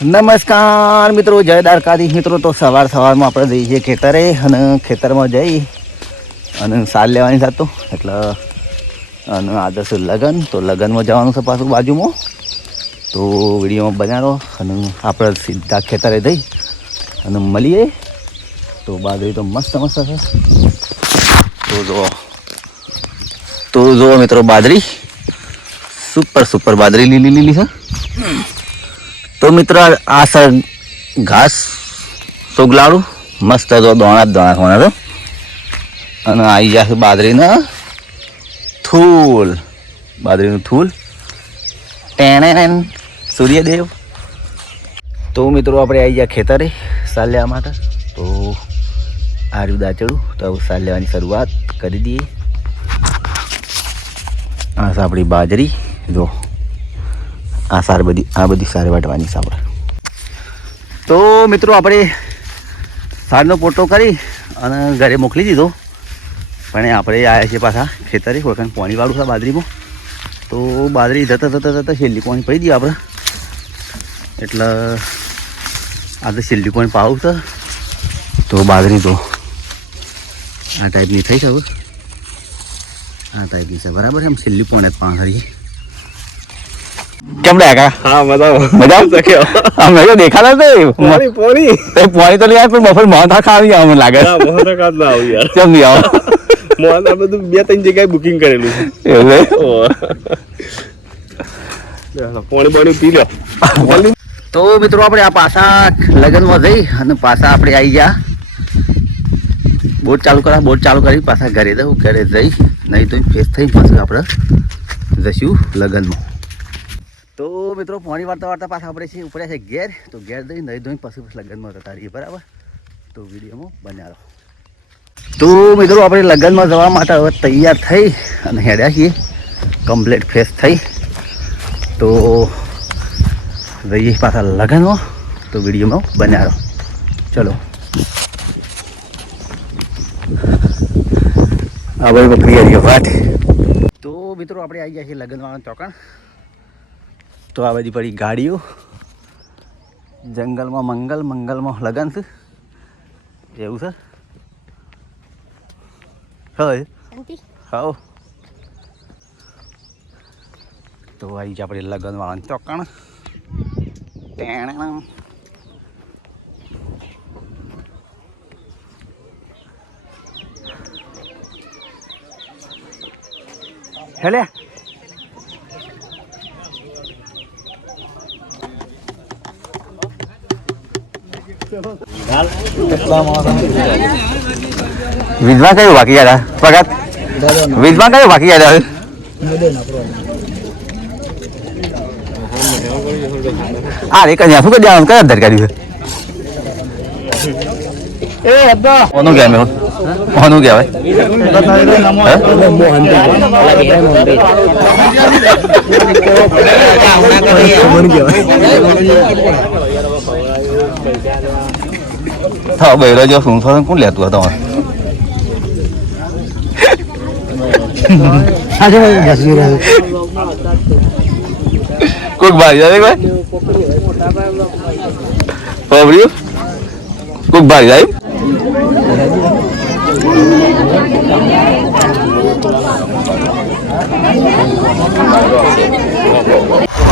નમસ્કાર મિત્રો, જય દ્વારકાધીશ મિત્રો. તો સવારમાં આપણે જઈએ ખેતરે અને ખેતરમાં જઈ અને સાર લેવાની થતો એટલે અને આજે છે લગ્ન, તો લગ્નમાં જવાનું છે પાછું બાજુમાં. તો વિડીયોમાં બનાવો અને આપણે સીધા ખેતરે જઈ અને મળીએ. તો બાજરી તો મસ્ત છે. તો જુઓ મિત્રો, બાજરી સુપર બાજરી લીલી છે. તો મિત્રો આ સર ઘાસ સોગલાડું મસ્ત તો દોણા તો અને આવી જશે બાજરીનું થૂલ ટેણ સૂર્યદેવ. તો મિત્રો આપણે આવી ગયા ખેતરે સાર લેવા માટે. તો આ રહ્યું દાચડું. તો સાર લેવાની શરૂઆત કરી દઈએ. આ છે આપણી બાજરી. જો આ બધી સાર વાટવાની છે આપણે. તો મિત્રો આપણે સારનો પોટો કરી અને ઘરે મોકલી દીધો, પણ આપણે આવ્યા છીએ પાછા ખેતરે. વખત પાણીવાળું છે બાજરીમાં. તો બાજરી જતા છેલ્લી પાણી પડી દઈએ આપણે. એટલે આ તો છેલ્લી પાણી પાવું છે. તો બાજરી તો આ ટાઈપની થઈ છે. હવે આ ટાઈપની છે બરાબર. એમ છેલ્લી પાણી પાણી કેમ રહ્યા કા? હા મજા અમે તો દેખાતા પોણી તો લઈ આવે, પણ બફર મોહનથાળ ખાવી આવે મને લાગે. કેમ નહીં આવો? મોહનથાળ બધું 2-3 જગ્યાએ બુકિંગ કરેલું છે. એવું પાણી પી લો. તો મિત્રો આપણે આ પાછા લગ્નમાં જઈ અને પાછા આપણે આવી ગયા. બોટ ચાલુ કરી પાછા ઘરે જવું. ઘરે જઈ નહીં તો ફેસ થઈ પાછું આપણે જઈશું લગ્નમાં. તો મિત્રો પાણી વાળતા પાછા આપણે છે ઉપડ્યા છે ઘેર. તો ઘેર જઈ નહીં ધોઈ પછી લગ્નમાં જતા રહીએ બરાબર. તો વિડીયોમાં બન્યા રહો. તો મિત્રો આપણે લગ્નમાં જવા માટે હવે તૈયાર થઈ અને હેડ્યા છીએ. કમ્પ્લીટ ફ્રેશ થઈ. તો જઈએ પાછા લગ્નમાં. તો વિડીયોમાં બન્યા રહો. ચલો. આ બધી બકરી વાત. તો મિત્રો આપણે આવી ગયા છીએ લગ્નવાળા ચોકણ. તો આ બધી પડી ગાડીઓ. જંગલમાં મંગલમાં લગન છે એવું છે. હા તો આવી જ આપણે લગ્નવાળા ચોકણ. હેલે વિધવા કયું બાકી યાર પગત વિધવા કયું બાકી યાર આ રે કન્યા શું કરી કયા અંદર કર્યું છે? કોનું કહેવાય? કોનું કહેવાય? હા બહેરો જો શું કોણ લેતું હતું કોઈક ભાઈ જાય ભાઈ કોઈક ભાઈ જાય.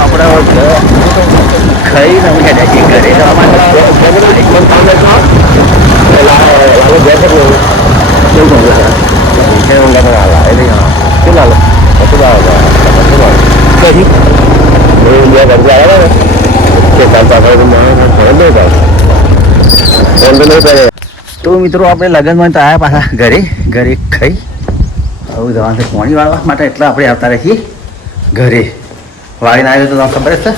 આપણે ખાઈ ઘરે જવા માટે તો મિત્રો આપણે લગ્નમાં તો આવ્યા પાછા ઘરે ખાઈ આવું જવાનું પાણી વાળવા માટે. એટલે આપણે આવતા રહીએ ઘરે. વાળીને આવ્યો તો તમને ખબર જ છે.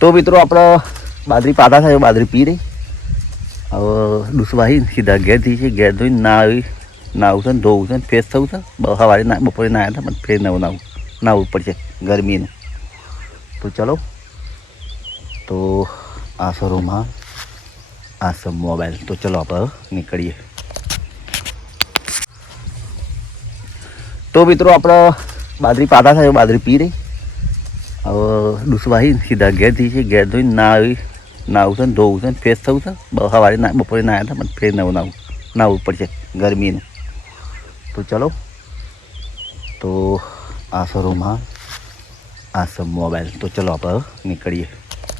તો મિત્રો આપણે બાજરી પાતા થાય બાજરી પી રહી. હવે ડૂસવાહી સીધા ઘેર જઈએ છીએ. ઘેર ધોઈને નાવું છે ને ધોવું છે ને ફ્રેશ થવું છે. સવારે બપોરે નાહ્યા હતા પણ ફ્રેશ નાહવું પડશે ગરમીનું. તો ચલો. તો આ શોરૂમમાં આ સબ મોબાઈલ. તો ચલો આપણે નીકળીએ. તો મિત્રો આપણે બાજરી પાતા થાય બાજરી પી રહી. હવે ડૂસવાહી સીધા ઘેર થઈ છે. ઘેર ધોઈને નાવું છે ને ધોવું છે ને ફ્રેશ થવું છે. સવારે બપોરે નાહ્યા હતા પણ ફ્રેશ નાવું પડશે ગરમીનું. તો ચલો, તો આ શોરૂમમાં આ સબ મોબાઈલ. તો ચલો આપણે નીકળીએ.